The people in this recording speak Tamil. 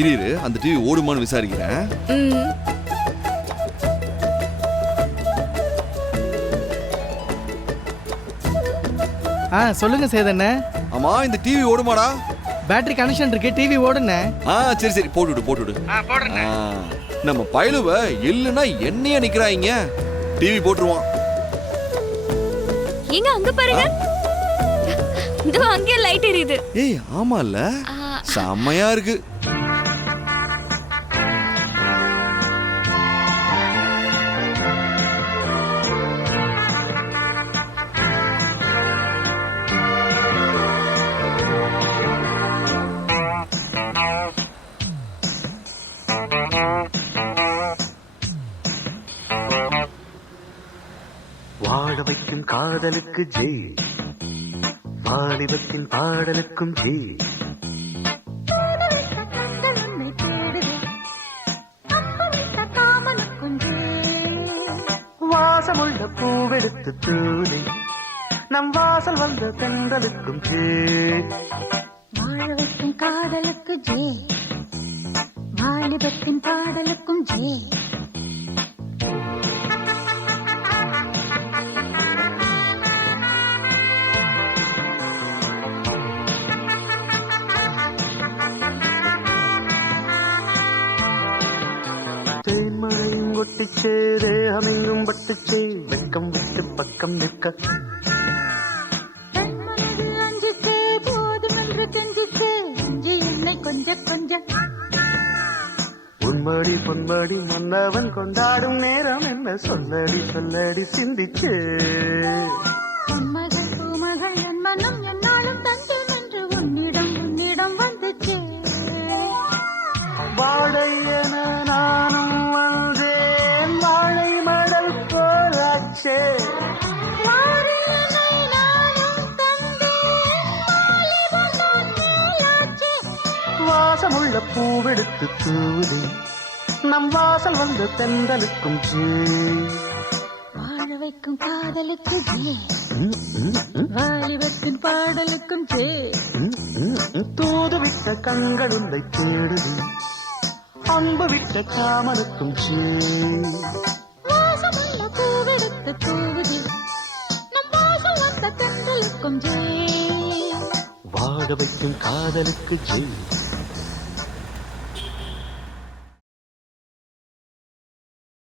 இரு அந்த டிவி ஓடுமான்னு விசாரிக்கிறேன். சொல்லுங்க சேதண்ண. ஆமா இந்த டிவி ஓடுமாடா? பேட்டரி கனெக்ஷன் இருக்கு, டிவி ஓடுண்ணே. சரி சரி போட்டுவிடு. நம்ம பயலுவ இல்லைன்னா என்னைய நிக்கிறாங்க. டிவி போட்டுருவான். எங்க அங்க பாருங்க, இதோ அங்கே லைட் எரியுது. ஏய் ஆமால, செம்மையா இருக்கு. வாழ வைக்கும் காதலுக்கு ஜெய், வாலிபத்தின் பாடலுக்கும் ஜெய். வாசமுள்ள பூவெடுத்து தூதி நம் வாசல் வந்த தென்றலுக்கும் ஜெய். வாழ வைக்கும் காதலுக்கு ஜெய், வாலிபத்தின் பாடலுக்கும் ஜெய். தேன்மழையும் கொட்டிச்சே, தேகமெங்கும் பட்டுச்சே, வெக்கம் விட்டு பக்கம் நிற்க. அஞ்சிச்சே போதும் என்று கெஞ்சிச்சே, இஞ்சி என்னை கொஞ்ச கொஞ்ச. உன்மடி பொன்மடி மன்னவன் கொண்டாடும் நேரம் என்ன சொல்லடி சொல்லடி சிந்திச்சே. மகள் பூமகள் என் மனம் என்னாலும் தஞ்சம் என்று உன்னிடம் உன்னிடம் வந்துச்சே. வாழை என நானும் வந்தேன், வாழை மடல் போலாச்சே. வாசமுள்ள பூவெடுத்து தூது நம் வாசல் வந்த தென்றலுக்கும் ஜெய். வாழ வைக்கும் காதலுக்கு ஜெய், வாலிபத்தின் பாடலுக்கும் ஜெய். தூது விட்ட கண்கள் உன்னை தேடுது, அன்பு விட்ட காமனுக்கும் ஜெய். வாசமுள்ள பூவெடுத்து தூவுது நம் வாசல் வந்த தென்றலுக்கும் ஜெய். வாழ வைக்கும் காதலுக்கு ஜெய்,